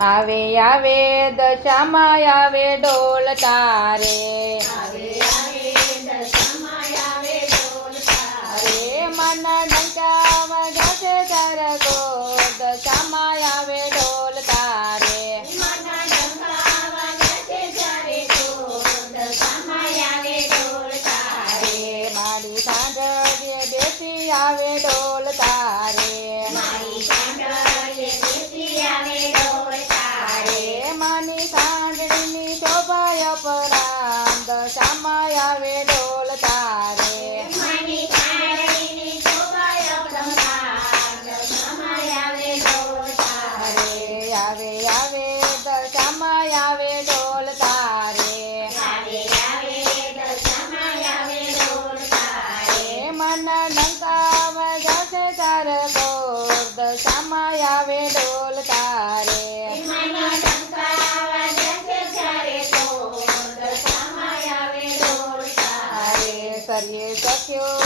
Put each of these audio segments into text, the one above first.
આવે આવે દશામાં આવે ડોલ તારે. આવે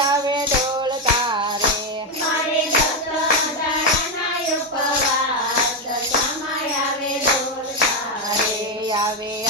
આવે ડોલતા રે આવે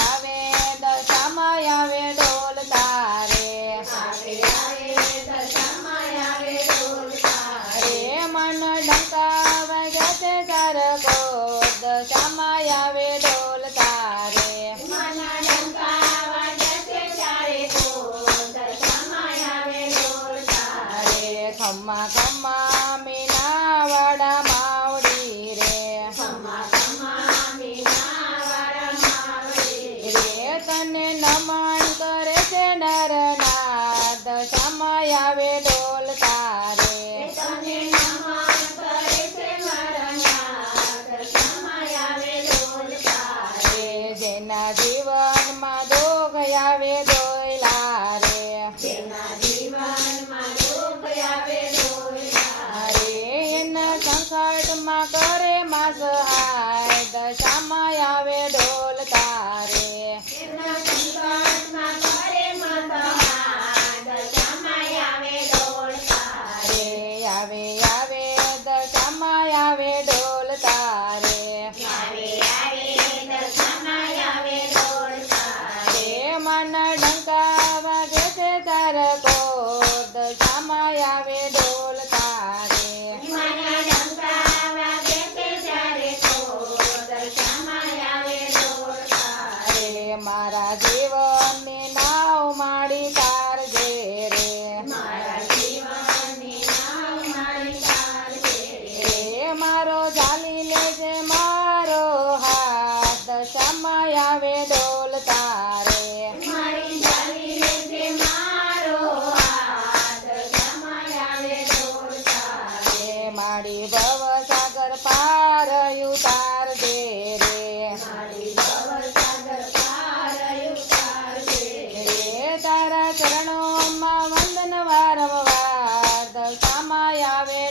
આવે કામમાં આવે.